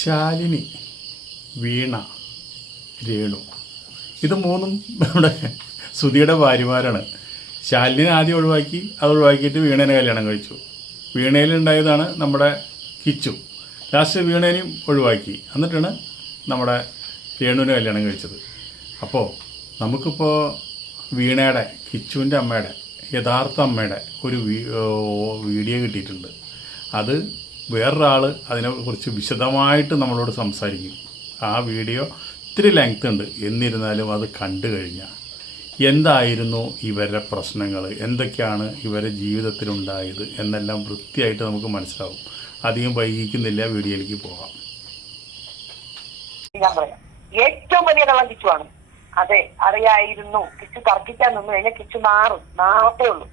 ശാലിനി, വീണ, രേണു ഇത് മൂന്നും നമ്മുടെ സുധിയുടെ ഭാര്യമാരാണ്. ശാലിനിനെ ആദ്യം ഒഴിവാക്കി, അത് ഒഴിവാക്കിയിട്ട് വീണേനെ കല്യാണം കഴിച്ചു. വീണയിലുണ്ടായതാണ് നമ്മുടെ കിച്ചു. ലാസ്റ്റ് വീണേനെയും ഒഴിവാക്കി, എന്നിട്ടാണ് നമ്മുടെ രേണുവിനെ കല്യാണം കഴിച്ചത്. അപ്പോൾ നമുക്കിപ്പോൾ വീണയുടെ, കിച്ചുവിൻ്റെ അമ്മയുടെ, യഥാർത്ഥ അമ്മയുടെ ഒരു വീഡിയോ കിട്ടിയിട്ടുണ്ട്. അത് വേറൊരാൾ അതിനെക്കുറിച്ച് വിശദമായിട്ട് നമ്മളോട് സംസാരിക്കും. ആ വീഡിയോ ഇത്തിരി ലെങ്ത് ഉണ്ട്, എന്നിരുന്നാലും അത് കണ്ടു കഴിഞ്ഞാൽ എന്തായിരുന്നു ഇവരുടെ പ്രശ്നങ്ങൾ, എന്തൊക്കെയാണ് ഇവരുടെ ജീവിതത്തിലുണ്ടായത് എന്നെല്ലാം വൃത്തിയായിട്ട് നമുക്ക് മനസ്സിലാവും. അധികം വൈകിക്കുന്നില്ല, വീഡിയോയിലേക്ക് പോകാം. ഞാൻ പറയാം, ഏറ്റവും വലിയ കള്ളം കിച്ചുവാണ്. അതെ, അറിയായിരുന്നു. കിച്ചു തർക്കിക്കാൻ നിന്ന് കഴിഞ്ഞാൽ കിച്ചു നാറത്തേ ഉള്ളൂ.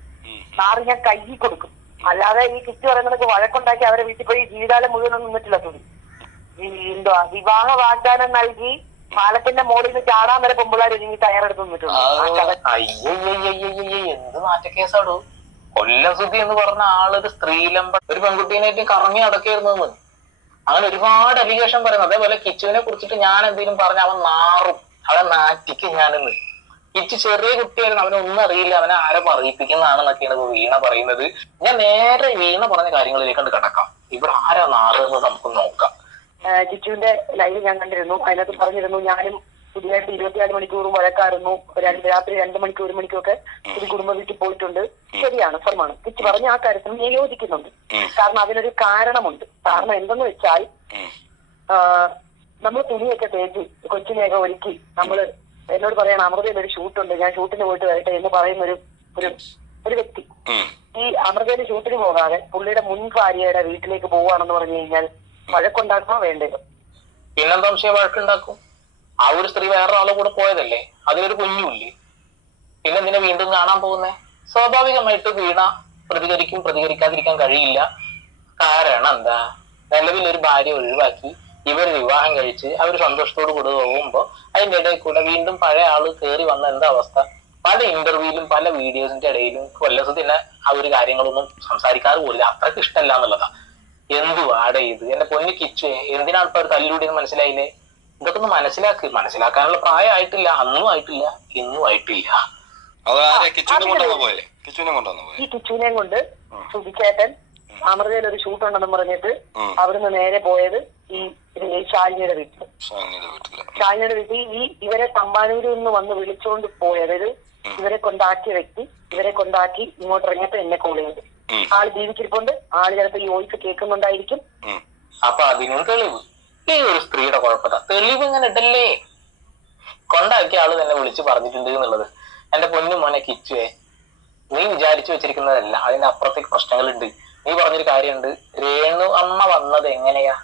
നാറ് ഞാൻ കയ്യിൽ കൊടുക്കും. അല്ലാതെ ഈ കിച്ചു പറയുന്നത് വഴക്കുണ്ടാക്കി അവരെ വീട്ടിൽ പോയി ജീവിതകാലം മുഴുവൻ നിന്നിട്ടില്ല. തുണി എന്തുവാ, വിവാഹ വാഗ്ദാനം നൽകി പാലത്തിന്റെ മുകളിൽ നിന്ന് ചാടാൻ വരെ പെമ്പിള്ളാർ ഒരുങ്ങി തയ്യാറെടുത്ത് നിന്നിട്ടുണ്ട്. എന്ത് നാറ്റക്കേസാടോ. കൊല്ലം സുധി എന്ന് പറഞ്ഞ ആളൊരു സ്ത്രീലമ്പ ഒരു പെൺകുട്ടീനായിട്ട് കറങ്ങി നടക്കായിരുന്നു. അങ്ങനെ ഒരുപാട് അലിഗേഷൻ പറയുന്നു. അതേപോലെ കിച്ചുവിനെ കുറിച്ചിട്ട് ഞാൻ എന്തെങ്കിലും പറഞ്ഞ അവൻ നാറും, അവൻ നാറ്റിക്കും. ഞാനിന്ന് കിച്ചു ചെറിയ കുട്ടിയായിരുന്നു, അവനൊന്നും അറിയില്ല, അവനെ ആരെ പറയിപ്പിക്കുന്നതാണെന്നൊക്കെയാണ് വീണ പറയുന്നത്. ഞാൻ നേരെ വീണ പറഞ്ഞ കാര്യങ്ങളിലേക്ക് കടക്കാം. ഇവിടെ ആരാ നാറെന്ന് നമുക്ക് നോക്കാം. കിച്ചുവിന്റെ ലൈവ് ഞാൻ കണ്ടിരുന്നു. അതിനകത്ത് പറഞ്ഞിരുന്നു, ഞാനും പുതിയതായിട്ട് 24 മണിക്കൂറും വഴക്കായിരുന്നു. രാത്രി 2 മണിക്കൂർ 1 മണിക്കൂറൊക്കെ ഒരു കുടുംബ വീട്ടിൽ പോയിട്ടുണ്ട്. ശരിയാണ്, ഫർമാണ്. കിച്ചു പറഞ്ഞ ആ കാര്യത്തിൽ ഞാൻ യോജിക്കുന്നുണ്ട്. കാരണം അതിനൊരു കാരണമുണ്ട്. കാരണം എന്തെന്ന് വെച്ചാൽ, നമ്മൾ തുണിയൊക്കെ തേച്ച് കൊച്ചിനെയൊക്കെ ഒരുക്കി നമ്മള് എന്നോട് പറയണം, അമൃതയിൽ ഒരു ഷൂട്ടുണ്ട്, ഞാൻ ഷൂട്ടിന് പോയിട്ട് വരട്ടെ എന്ന് പറയുന്ന ഒരു വ്യക്തി ഈ അമൃതയിൽ ഷൂട്ടിന് പോകാതെ പുള്ളിയുടെ മുൻ ഭാര്യയുടെ വീട്ടിലേക്ക് പോവുകയാണെന്ന് പറഞ്ഞു കഴിഞ്ഞാൽ വഴക്കുണ്ടാക്കണോ വേണ്ടത്? പിന്നെന്താ സംശയം, വഴക്കുണ്ടാക്കും. ആ ഒരു സ്ത്രീ വേറൊരാളെ കൂടെ പോയതല്ലേ, അതിലൊരു കുഞ്ഞുമില്ലേ, പിന്നെ എന്തിനാ വീണ്ടും കാണാൻ പോകുന്നേ? സ്വാഭാവികമായിട്ട് വീണ പ്രതികരിക്കാതിരിക്കാൻ കഴിയില്ല. കാരണം എന്താ, നിലവിലൊരു ഭാര്യ ഒഴിവാക്കി ഇവർ വിവാഹം കഴിച്ച് അവർ സന്തോഷത്തോട് കൂടെ പോകുമ്പോ അതിന്റെ ഇടയിൽ കൂടെ വീണ്ടും പഴയ ആള് കയറി വന്ന എന്താ അവസ്ഥ? പല ഇന്റർവ്യൂവിലും പല വീഡിയോസിന്റെ ഇടയിലും കൊല്ലസത്തിന് ആ ഒരു കാര്യങ്ങളൊന്നും സംസാരിക്കാറ് പോലില്ല. അത്രയ്ക്ക് ഇഷ്ടമല്ല എന്നുള്ളതാ. എന്തുവാടെ ഇത്? എന്റെ പൊന്നു കിച്ചു, എന്തിനാണ് ഇപ്പൊ ഒരു തല്ലുകൂടിയെന്ന് മനസ്സിലായില്ലേ? ഇതൊക്കെ ഒന്ന് മനസ്സിലാക്കാനുള്ള പ്രായം ആയിട്ടില്ല, അന്നും ആയിട്ടില്ല, ഇന്നും ആയിട്ടില്ല. ഈ കിച്ചുവിനെയും കൊണ്ട് സുധിച്ചേട്ടൻ അമൃതയിൽ ഒരു ഷൂട്ട് ഉണ്ടെന്ന് പറഞ്ഞിട്ട് അവിടുന്ന് നേരെ പോയത് ഈ ശാലിനിയുടെ വീട്ടിൽ. ശാലിനിയുടെ വീട്ടിൽ ഇവരെ തമ്പാനൂരിൽ നിന്ന് വന്ന് വിളിച്ചുകൊണ്ട് പോയത്, ഇവരെ കൊണ്ടാക്കിയ വ്യക്തി ഇവരെ കൊണ്ടാക്കി ഇങ്ങോട്ട് ഇറങ്ങിയപ്പോ എന്നെ കോൾ ചെയ്തു. ആള് ജീവിച്ചിരിപ്പുണ്ട്. ആള് ചിലപ്പോ ഈ വോയിസ് കേൾക്കുന്നുണ്ടായിരിക്കും. അപ്പൊ അതിനും തെളിവ് ഈ ഒരു സ്ത്രീയുടെ കുഴപ്പത്താ. തെളിവ് ഇങ്ങനെ ഇടല്ലേ. കൊണ്ടാക്കിയ ആള് തന്നെ വിളിച്ചു പറഞ്ഞിട്ടുണ്ട് എന്നുള്ളത്. എന്റെ പൊന്നു മോനെ കിച്ചുവേ, നീ വിചാരിച്ചു വെച്ചിരിക്കുന്നതല്ല, അതിന്റെ അപ്പുറത്തേക്ക് പ്രശ്നങ്ങളുണ്ട്. നീ പറഞ്ഞൊരു കാര്യമുണ്ട്, രേണു അമ്മ വന്നത് എങ്ങനെയാ?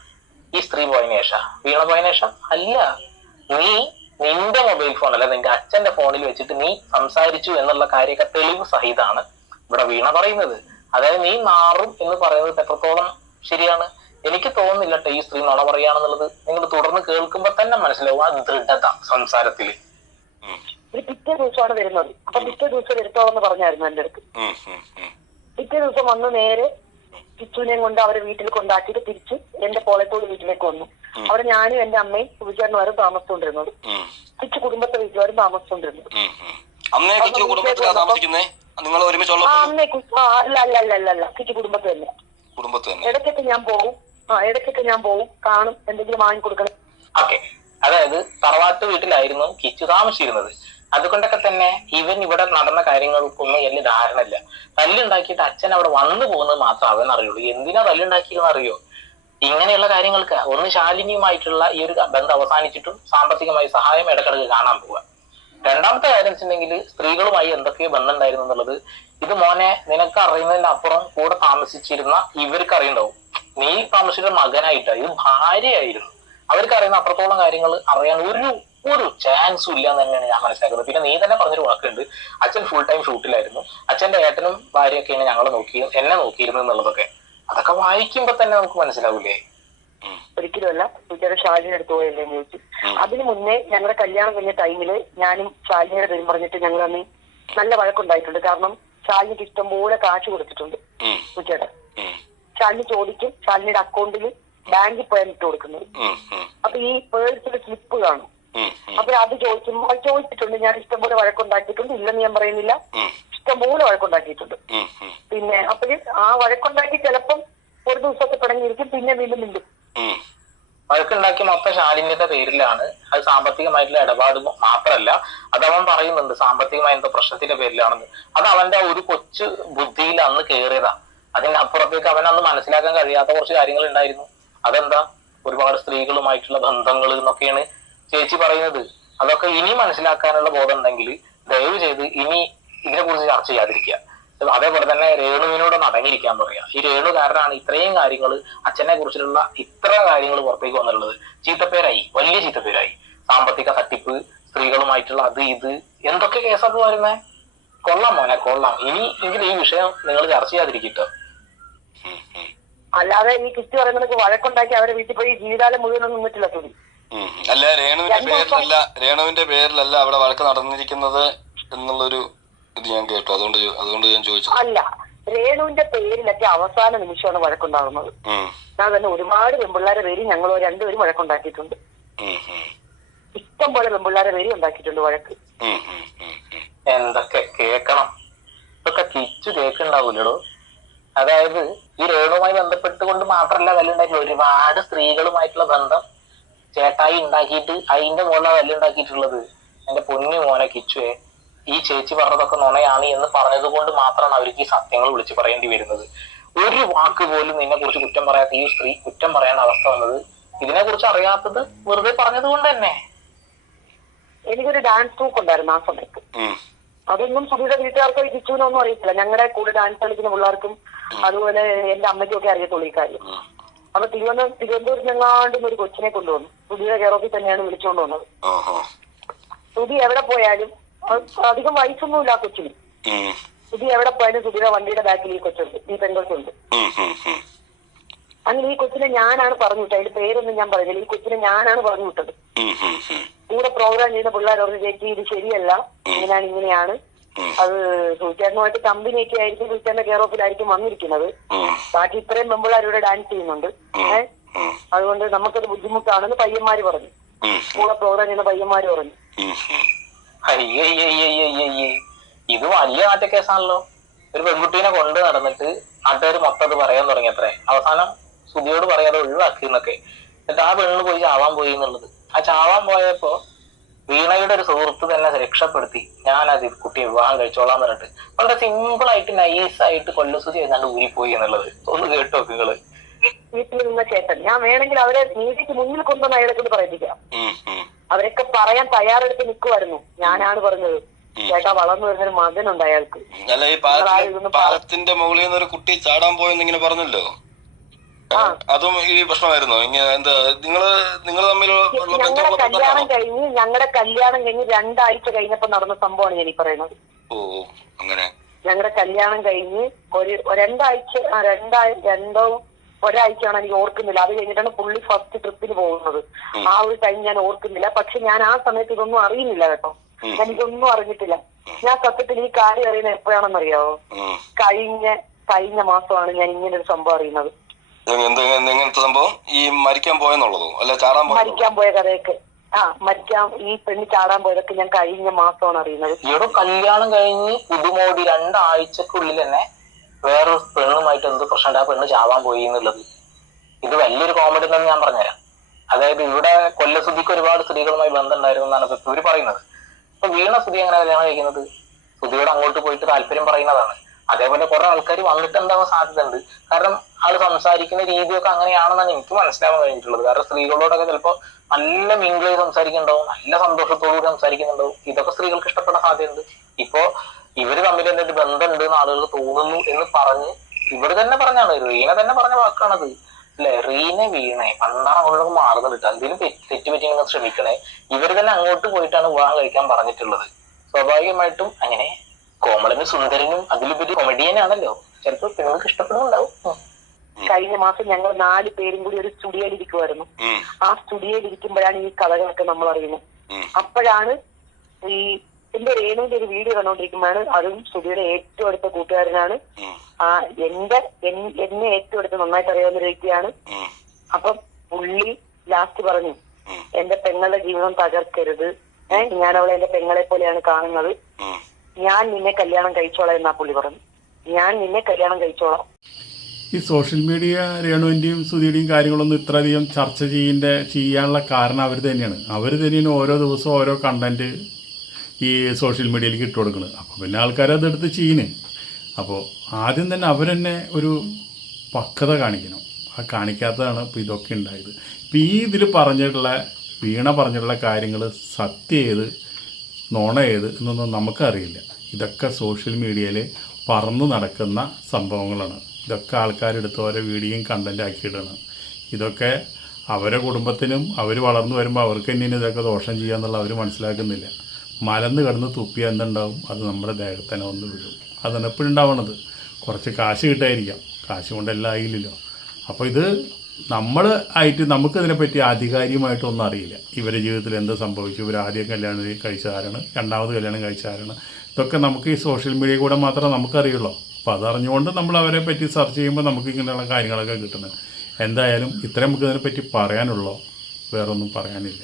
ഈ സ്ത്രീ പോയതിനു ശേഷം, വീണ പോയതിനു ശേഷം അല്ല. നീ നിന്റെ മൊബൈൽ ഫോൺ അല്ല, നിന്റെ അച്ഛന്റെ ഫോണിൽ വെച്ചിട്ട് നീ സംസാരിച്ചു എന്നുള്ള കാര്യമൊക്കെ തെളിവ് സഹിതാണ് ഇവിടെ വീണ പറയുന്നത്. അതായത് നീ നാറും എന്ന് പറയുന്നത് എത്രത്തോളം ശരിയാണ് എനിക്ക് തോന്നുന്നില്ല. ഈ സ്ത്രീ നുണ പറയാണെന്നുള്ളത് നിങ്ങൾ തുടർന്ന് കേൾക്കുമ്പോ തന്നെ മനസ്സിലാവും ആ ദൃഢത സംസാരത്തില്. പിറ്റേ ദിവസമാണ് വരുന്നത്. അപ്പൊ പിറ്റേ ദിവസം വരുത്തോളെന്ന് പറഞ്ഞായിരുന്നു എന്റെ അടുത്ത്. പിറ്റേ ദിവസം വന്ന് നേരെ കിച്ചുവിനെയും കൊണ്ട് അവരെ വീട്ടിൽ കൊണ്ടാക്കിയിട്ട് തിരിച്ച് എന്റെ പോളത്തോട് വീട്ടിലേക്ക് വന്നു. അവിടെ ഞാനും എന്റെ അമ്മയും സുവിചാരന്മാരും താമസിച്ചുകൊണ്ടിരുന്നത്. കിച്ചു കുടുംബത്തെ വീട്ടുകാരും താമസിച്ചുകൊണ്ടിരുന്നത്. അമ്മേ കിച്ചു കുടുംബത്ത് തന്നെ. ഇടയ്ക്കൊക്കെ ഞാൻ പോവും, കാണും, എന്തെങ്കിലും വാങ്ങിക്കൊടുക്കണം. ഓക്കെ, അതായത് തറവാട്ട് വീട്ടിലായിരുന്നു കിച്ചു താമസിച്ചിരുന്നത്. അതുകൊണ്ടൊക്കെ തന്നെ ഇവൻ ഇവിടെ നടന്ന കാര്യങ്ങൾക്കൊന്നും വലിയ ധാരണ ഇല്ല. തല്ലുണ്ടാക്കിയിട്ട് അച്ഛൻ അവിടെ വന്നു പോകുന്നത് മാത്രം അവൻ അറിയുള്ളൂ. എന്തിനാ തല്ലുണ്ടാക്കിയെന്ന് അറിയോ? ഇങ്ങനെയുള്ള കാര്യങ്ങൾക്ക് ഒന്ന് ശാലിനിയുമായിട്ടുള്ള ഈ ഒരു ബന്ധം അവസാനിച്ചിട്ടും സാമ്പത്തികമായി സഹായം ഇടക്കിടക്ക് കാണാൻ പോവുക. രണ്ടാമത്തെ കാര്യം വെച്ചിട്ടുണ്ടെങ്കിൽ സ്ത്രീകളുമായി എന്തൊക്കെയോ ബന്ധം ഉണ്ടായിരുന്നു എന്നുള്ളത്. ഇത് മോനെ നിനക്ക് അറിയുന്നതിന്റെ അപ്പുറം കൂടെ താമസിച്ചിരുന്ന ഇവർക്ക് അറിയുണ്ടാവും. നീ താമസിച്ചിരുന്ന മകനായിട്ടാ, ഇത് ഭാര്യയായിരുന്നു. അവർക്ക് അറിയുന്ന അത്രത്തോളം കാര്യങ്ങൾ അറിയാൻ ഒരു ചാൻസും ഇല്ല എന്ന് തന്നെയാണ് ഞാൻ മനസ്സിലാക്കുന്നത്. പിന്നെ നീ തന്നെ പറഞ്ഞൊരു വാക്കുണ്ട്, അച്ഛൻ ഫുൾ ടൈം ഷൂട്ടിലായിരുന്നു, അച്ഛന്റെ ഏട്ടനും ഭാര്യയൊക്കെയാണ് ഞങ്ങളെ എന്നെ നോക്കിയിരുന്നു എന്നുള്ളതൊക്കെ. അതൊക്കെ വായിക്കുമ്പോ തന്നെ നമുക്ക് മനസ്സിലാവൂലേ? ഒരിക്കലുമല്ല. ടീച്ചർ ശാലിനിയുടെ അടുത്ത് പോയല്ലേ ചോദിച്ചു. അതിനു മുന്നേ ഞങ്ങളുടെ കല്യാണം കഴിഞ്ഞ ടൈമില് ഞാനും ശാലിനിയുടെ പേരും പറഞ്ഞിട്ട് ഞങ്ങൾ അന്ന് നല്ല വഴക്കുണ്ടായിട്ടുണ്ട്. കാരണം ശാലിനിക്ക് ഇഷ്ടംപോലെ കാശ് കൊടുത്തിട്ടുണ്ട് ഉച്ചയുടെ. ശാലിനി ചോദിക്കും, ശാലിനിയുടെ അക്കൗണ്ടിൽ ബാങ്കിൽ പോയാൽ ഇട്ട് കൊടുക്കുന്നത്. അപ്പൊ ഈ പേഴ്സിൽ സ്ലിപ്പ് കാണും. അപ്പൊ അത് ചോദിച്ചിട്ടുണ്ട്. ഞാൻ ഇഷ്ടംപോലെ വഴക്കുണ്ടാക്കിയിട്ടുണ്ട്, ഇല്ലെന്ന് ഞാൻ പറയുന്നില്ല, ഇഷ്ടംപോലെ വഴക്കുണ്ടാക്കിയിട്ടുണ്ട്. പിന്നെ അപ്പോഴും ആ വഴക്കുണ്ടാക്കി ചിലപ്പം ഒരു ദിവസമൊക്കെ തുടങ്ങിയിരിക്കും, പിന്നെ വീണ്ടും വീണ്ടും വഴക്കുണ്ടാക്കി മൊത്തം ശാലിന്യന്റെ പേരിലാണ്. അത് സാമ്പത്തികമായിട്ടുള്ള ഇടപാട് മാത്രമല്ല, അത് അവൻ പറയുന്നുണ്ട് സാമ്പത്തികമായ എന്തോ പ്രശ്നത്തിന്റെ പേരിലാണെന്ന്. അത് അവന്റെ ഒരു കൊച്ചു ബുദ്ധിയിൽ അന്ന് കയറിയതാ. അതിനപ്പുറത്തേക്ക് അവൻ അന്ന് മനസ്സിലാക്കാൻ കഴിയാത്ത കുറച്ച് കാര്യങ്ങൾ ഉണ്ടായിരുന്നു. അതെന്താ, ഒരുപാട് സ്ത്രീകളുമായിട്ടുള്ള ബന്ധങ്ങൾ എന്നൊക്കെയാണ് ചേച്ചി പറയുന്നത്. അതൊക്കെ ഇനി മനസ്സിലാക്കാനുള്ള ബോധം ഉണ്ടെങ്കിൽ ദയവ് ചെയ്ത് ഇനി ഇതിനെക്കുറിച്ച് ചർച്ച ചെയ്യാതിരിക്കുക. അതേപോലെ തന്നെ രേണുവിനോട് അടങ്ങിയിരിക്കാൻ പറയാം. ഈ രേണു കാരണമാണ് ഇത്രയും കാര്യങ്ങൾ, അച്ഛനെ കുറിച്ചിട്ടുള്ള ഇത്ര കാര്യങ്ങൾ പുറത്തേക്ക് വന്നിട്ടുള്ളത്. ചീത്തപ്പേരായി, വലിയ ചീത്തപ്പേരായി. സാമ്പത്തിക തട്ടിപ്പ്, സ്ത്രീകളുമായിട്ടുള്ള അത് ഇത് എന്തൊക്കെ കേസൊക്കെ വരുന്നേ. കൊള്ളാം മോനെ, കൊള്ളാം. ഇനി എങ്കിലും ഈ വിഷയം നിങ്ങൾ ചർച്ച ചെയ്യാതിരിക്കട്ടോ. അല്ലാതെ ഈ കിറ്റ് പറയുന്നത് വഴക്കുണ്ടാക്കി അവരെ വീട്ടിൽ പോയി ജീവിതകാലം മുഴുവനൊന്നും നിന്നിട്ടില്ല തുണി. അല്ല, രേണുവിന്റെ പേരിലല്ല അവിടെ വഴക്ക് നടന്നിരിക്കുന്നത് എന്നുള്ളൊരു ഇത് ഞാൻ കേട്ടു. അതുകൊണ്ട് ഞാൻ ചോദിച്ചു. അല്ല, രേണുവിന്റെ പേരിലൊക്കെ അവസാന നിമിഷമാണ് വഴക്കുണ്ടാകുന്നത്. ഞാൻ തന്നെ ഒരുപാട് പെൺപിള്ളേരെ പേര് ഞങ്ങൾ രണ്ടുപേരും വഴക്കുണ്ടാക്കിയിട്ടുണ്ട്. ഇഷ്ടം പോലെ പെൺപിള്ളേരെ പേര് ഉണ്ടാക്കിയിട്ടുണ്ട് വഴക്ക്. എന്തൊക്കെ കേക്കണം, ഇതൊക്കെ കിച്ചു കേൾക്കുണ്ടാവൂലോ. അതായത് ഈ രേണുവുമായി ബന്ധപ്പെട്ടുകൊണ്ട് മാത്രമല്ല തല്ലുണ്ടാക്കിയിട്ടുള്ളത്, ഒരുപാട് സ്ത്രീകളുമായിട്ടുള്ള ബന്ധം ചേട്ടായി ഉണ്ടാക്കിയിട്ട് അതിന്റെ മുകളിലാണ് തല്ലുണ്ടാക്കിയിട്ടുള്ളത്. എന്റെ പൊന്നു മോനെ കിച്ചുവേ, ഈ ചേച്ചി പറഞ്ഞതൊക്കെ നുണയാണ് എന്ന് പറഞ്ഞത് കൊണ്ട് മാത്രമാണ് അവർക്ക് ഈ സത്യങ്ങൾ വിളിച്ചു പറയേണ്ടി വരുന്നത്. ഒരു വാക്ക് പോലും നിന്നെ കുറിച്ച് കുറ്റം പറയാത്ത ഈ സ്ത്രീ കുറ്റം പറയേണ്ട അവസ്ഥ വന്നത് ഇതിനെ കുറിച്ച് അറിയാത്തത് വെറുതെ പറഞ്ഞത് കൊണ്ട് തന്നെ. എനിക്കൊരു ഡാൻസ് ട്രൂപ്പ് ഉണ്ടായിരുന്നു ആ സമയത്ത്. അതൊന്നും സുധിയുടെ വീട്ടുകാർക്കോ കിച്ചുവിനൊന്നും അറിയത്തില്ല. ഞങ്ങളുടെ കൂടെ ഡാൻസ് കളിക്കുന്ന പിള്ളേർക്കും അതുപോലെ എന്റെ അമ്മയ്ക്കും ഒക്കെ അറിയത്തുള്ളൂ ഈ കാര്യം. അപ്പൊ തിരുവനന്തപുരത്ത് ഞങ്ങാണ്ടും ഒരു കൊച്ചിനെ കൊണ്ടുവന്നു. സുധിയുടെ കെയർ ഓഫിൽ തന്നെയാണ് വിളിച്ചുകൊണ്ട് വന്നത്. സുധി എവിടെ പോയാലും അധികം വയസ്സൊന്നുമില്ല ആ കൊച്ചിന്. സുധി എവിടെ പോയാലും സുധിയുടെ വണ്ടിയുടെ ബാക്കിൽ ഈ കൊച്ചുണ്ട്, ഈ പെൺകൊച്ചുണ്ട്. അങ്ങനെ ഈ കൊച്ചിനെ ഞാനാണ് പറഞ്ഞു വിട്ടത്. അതിന്റെ പേരൊന്നും ഞാൻ പറഞ്ഞില്ല. ഈ കൊച്ചിനെ ഞാനാണ് പറഞ്ഞു വിട്ടത്. കൂടെ പ്രോഗ്രാം ചെയ്യുന്ന പിള്ളേരോട് ചേച്ചി ഇത് ശരിയല്ല, ഇങ്ങനെയാണ്. അത് സൂചാരണമായിട്ട് കമ്പനിയൊക്കെ ആയിരിക്കും, സൂചാന്റെ കെയർ ഓഫിലായിരിക്കും വന്നിരിക്കുന്നത്. ബാക്കി ഇത്രയും പെൺപിള്ളേരുടെ ഡാൻസ് ചെയ്യുന്നുണ്ട്. അതുകൊണ്ട് നമുക്കത് ബുദ്ധിമുട്ടാണെന്ന് പയ്യന്മാര് പറഞ്ഞു. കൂടെ പ്രോഗ്രാം ചെയ്യുന്ന പയ്യന്മാര് പറഞ്ഞു. അയ്യയ്യയ്യയ്യയ്യേ, ഇത് വലിയ നാട്യ കേസാണല്ലോ. ഒരു പെൺകുട്ടീനെ കൊണ്ട് നടന്നിട്ട് നാട്ടുകാർ മൊത്തം അത് പറയാൻ തുടങ്ങിയത്രേ. അവസാനം സുധിയോട് പറയാതെ ഒഴിവാക്കി എന്നൊക്കെ. എന്നിട്ട് ആ പെണ്ണ് പോയി ചാവാൻ പോയി എന്നുള്ളത്. ആ ചാവാൻ പോയപ്പോ വീണയുടെ ഒരു സുഹൃത്ത് തന്നെ രക്ഷപ്പെടുത്തി, ഞാനത് കുട്ടിയെ വിവാഹം കഴിച്ചോളാൻ പറഞ്ഞിട്ട് വളരെ സിമ്പിൾ ആയിട്ട് നൈസായിട്ട് കൊല്ലസുതി ഏതാണ്ട് ഊരിപ്പോയി എന്നുള്ളത് ഒന്ന് കേട്ടോ നിങ്ങള്. വീട്ടിൽ നിന്ന ചേട്ടൻ ഞാൻ വേണമെങ്കിൽ അവരെ നീതിക്ക് മുന്നിൽ കൊണ്ടുവന്ന് അയാളെ കൊണ്ട് പറയിപ്പിക്കാം. അവരൊക്കെ പറയാൻ തയ്യാറെടുത്ത് നിൽക്കുമായിരുന്നു. ഞാനാണ് പറഞ്ഞത്, ചേട്ടാ വളർന്നു വരുന്നൊരു മകനുണ്ട് അയാൾക്ക്. അല്ല, ഈ പാലത്തിന്റെ മുകളിൽ നിന്ന് ഒരു കുട്ടി ചാടാൻ പോയെന്ന് ഇങ്ങനെ പറഞ്ഞല്ലോ, അതും ഈ പ്രശ്നമായിരുന്നോ? ഇങ്ങനെ എന്താ നിങ്ങള് തമ്മിൽ ഞങ്ങളുടെ കല്യാണം കഴിഞ്ഞ് 2 ആഴ്ച കഴിഞ്ഞപ്പോ നടന്ന സംഭവമാണ് ഞാൻ ഈ പറയുന്നത്. ഓ, അങ്ങനെ ഞങ്ങളുടെ കല്യാണം കഴിഞ്ഞ് ഒരു 2 ആഴ്ച ഒരാഴ്ചയാണ് എനിക്ക് ഓർക്കുന്നില്ല. അത് കഴിഞ്ഞിട്ടാണ് പുള്ളി ഫസ്റ്റ് ട്രിപ്പിന് പോകുന്നത്. ആ ഒരു ടൈം ഞാൻ ഓർക്കുന്നില്ല. പക്ഷെ ഞാൻ ആ സമയത്ത് ഇതൊന്നും അറിയുന്നില്ല കേട്ടോ. ഞാൻ ഇതൊന്നും അറിഞ്ഞിട്ടില്ല. ഞാൻ സത്യത്തിൽ ഈ കാര്യം അറിയുന്നത് എപ്പോഴാണെന്നറിയാവോ? കഴിഞ്ഞ മാസമാണ് ഞാൻ ഇങ്ങനെ ഒരു സംഭവം അറിയുന്നത്. എങ്ങനത്തെ സംഭവം? ഈ മരിക്കാൻ പോയെന്നുള്ളതോ അല്ല മരിക്കാൻ പോയ കഥയൊക്കെ? ഈ പെണ്ണ് ചാടാൻ പോയതൊക്കെ ഞാൻ കഴിഞ്ഞ മാസമാണ് അറിയുന്നത്. ഇവിടെ കല്യാണം കഴിഞ്ഞ് പുതുമോടി 2 ആഴ്ചക്കുള്ളിൽ തന്നെ വേറൊരു പെണ്ണുമായിട്ട് എന്ത് പ്രശ്നം ആ പെണ്ണ് ചാവാൻ പോയി എന്നുള്ളത്. ഇത് വലിയൊരു കോമഡി എന്ന് ഞാൻ പറഞ്ഞുതരാം. അതായത് ഇവിടെ കൊല്ലസുധിക്ക് ഒരുപാട് സ്ത്രീകളുമായി ബന്ധം ഉണ്ടായിരുന്നു എന്നാണ് ഇവര് പറയുന്നത്. ഇപ്പൊ വീണ സുധി എങ്ങനെ കല്യാണം കഴിക്കുന്നത്? സുധിയോട് അങ്ങോട്ട് പോയിട്ട് താല്പര്യം പറയുന്നതാണ്. അതേപോലെ കുറെ ആൾക്കാർ വന്നിട്ട് എന്താവാൻ സാധ്യതയുണ്ട്. കാരണം ആള് സംസാരിക്കുന്ന രീതിയൊക്കെ അങ്ങനെയാണെന്നാണ് എനിക്ക് മനസ്സിലാവാൻ കഴിഞ്ഞിട്ടുള്ളത്. കാരണം സ്ത്രീകളോടൊക്കെ ചിലപ്പോൾ നല്ല മിങ്കിളായി സംസാരിക്കുന്നുണ്ടാവും, നല്ല സന്തോഷത്തോടുകൂടി സംസാരിക്കുന്നുണ്ടാവും. ഇതൊക്കെ സ്ത്രീകൾക്ക് ഇഷ്ടപ്പെടാൻ സാധ്യതയുണ്ട്. ഇപ്പോ ഇവര് തമ്മിൽ എന്തെങ്കിലും ബന്ധമുണ്ട് എന്ന് ആളുകൾക്ക് തോന്നുന്നു എന്ന് പറഞ്ഞ് ഇവര് തന്നെ പറഞ്ഞാണ്, റീന തന്നെ പറഞ്ഞ വാക്കാണത് അല്ലെ? വീണേ പണ്ടാണ് അങ്ങോട്ടൊക്കെ മാറുന്നുണ്ട്. എന്തെങ്കിലും തെറ്റുപറ്റി നിങ്ങൾ ശ്രമിക്കണേ. ഇവര് തന്നെ അങ്ങോട്ട് പോയിട്ടാണ് വിവാഹം കഴിക്കാൻ പറഞ്ഞിട്ടുള്ളത്. സ്വാഭാവികമായിട്ടും അങ്ങനെ കോമളനും സുന്ദരനും അതിലുപരി കൊമഡിയനാണല്ലോ, ചിലപ്പോൾ പെണ്ണുങ്ങൾക്ക് ഇഷ്ടപ്പെടുന്നുണ്ടാവും. കഴിഞ്ഞ മാസം ഞങ്ങൾ 4 പേരും കൂടി ഒരു സ്റ്റുഡിയോയിൽ ഇരിക്കുമായിരുന്നു. ആ സ്റ്റുഡിയോയിൽ ഇരിക്കുമ്പോഴാണ് ഈ കഥകളൊക്കെ നമ്മൾ അറിയുന്നത്. അപ്പോഴാണ് ഈ എന്റെ രേണുവിന്റെ ഒരു വീഡിയോ കണ്ടോണ്ടിരിക്കുമ്പോഴാണ്, അതും സ്റ്റുഡിയോയുടെ ഏറ്റവും അടുത്ത കൂട്ടുകാരനാണ്, എന്നെ ഏറ്റവും അടുത്ത് നന്നായിട്ട് അറിയാവുന്ന ഒരു വ്യക്തിയാണ്. അപ്പം പുള്ളി ലാസ്റ്റ് പറഞ്ഞു, എന്റെ പെങ്ങളുടെ ജീവിതം തകർക്കരുത്, ഞാൻ അവളെ എന്റെ പെങ്ങളെ പോലെയാണ് കാണുന്നത്, ഞാൻ നിന്നെ കല്യാണം കഴിച്ചോളാം എന്നാ പുള്ളി പറഞ്ഞു. ഞാൻ നിന്നെ കല്യാണം കഴിച്ചോളാം. ഈ സോഷ്യൽ മീഡിയ രേണുവിൻ്റെയും സുധിയുടെയും കാര്യങ്ങളൊന്നും ഇത്രയധികം ചർച്ച ചെയ്യാനുള്ള കാരണം അവർ തന്നെയാണ്. അവർ തന്നെയാണ് ഓരോ ദിവസവും ഓരോ കണ്ടന്റ് ഈ സോഷ്യൽ മീഡിയയിലേക്ക് ഇട്ട് കൊടുക്കുന്നത്. അപ്പോൾ പിന്നെ ആൾക്കാർ അതെടുത്ത് ചെയ്യുന്നേ. അപ്പോൾ ആദ്യം തന്നെ അവരെന്നെ ഒരു പക്വത കാണിക്കണം. ആ കാണിക്കാത്തതാണ് ഇപ്പോൾ ഇതൊക്കെ ഉണ്ടായത്. ഇപ്പോൾ ഈ ഇതിൽ പറഞ്ഞിട്ടുള്ള വീണ പറഞ്ഞിട്ടുള്ള കാര്യങ്ങൾ സത്യം ഏത് നുണ ഏത് എന്നൊന്നും നമുക്കറിയില്ല. ഇതൊക്കെ സോഷ്യൽ മീഡിയയിൽ പറന്നു നടക്കുന്ന സംഭവങ്ങളാണ്. ഇതൊക്കെ ആൾക്കാരെടുത്ത് ഓരോ വീഡിയോയും കണ്ടന്റ് ആക്കിയിടണം. ഇതൊക്കെ അവരെ കുടുംബത്തിനും അവർ വളർന്നു വരുമ്പോൾ അവർക്ക് തന്നെയാണ് ഇതൊക്കെ ദോഷം ചെയ്യാന്നുള്ള അവർ മനസ്സിലാക്കുന്നില്ല. മലന്ന് കിടന്ന് തുപ്പിയാൽ എന്തുണ്ടാവും? അത് നമ്മുടെ ദേഹത്തന്നെ വന്ന് വീഴും. അതാണ് എപ്പോഴും ഉണ്ടാവണത്. കുറച്ച് കാശ് കിട്ടായിരിക്കാം, കാശ് കൊണ്ടെല്ലാം ആയില്ലല്ലോ. അപ്പോൾ ഇത് നമ്മൾ ആയിട്ട് നമുക്കതിനെപ്പറ്റി ആധികാരികമായിട്ടൊന്നും അറിയില്ല. ഇവരുടെ ജീവിതത്തിൽ എന്ത് സംഭവിച്ചു, ഇവർ ആദ്യം കല്യാണം കഴിച്ച ആരാണ്, രണ്ടാമത് കല്യാണം കഴിച്ച ആരാണ്, ഇതൊക്കെ നമുക്ക് ഈ സോഷ്യൽ മീഡിയ കൂടെ മാത്രമേ നമുക്കറിയുള്ളൂ. അപ്പോൾ അതറിഞ്ഞുകൊണ്ട് നമ്മൾ അവരെ പറ്റി സെർച്ച് ചെയ്യുമ്പോൾ നമുക്ക് ഇങ്ങനെയുള്ള കാര്യങ്ങളൊക്കെ കിട്ടുന്നത്. എന്തായാലും ഇത്രയും നമുക്ക് ഇതിനെപ്പറ്റി പറയാനുള്ളൂ, വേറൊന്നും പറയാനില്ല.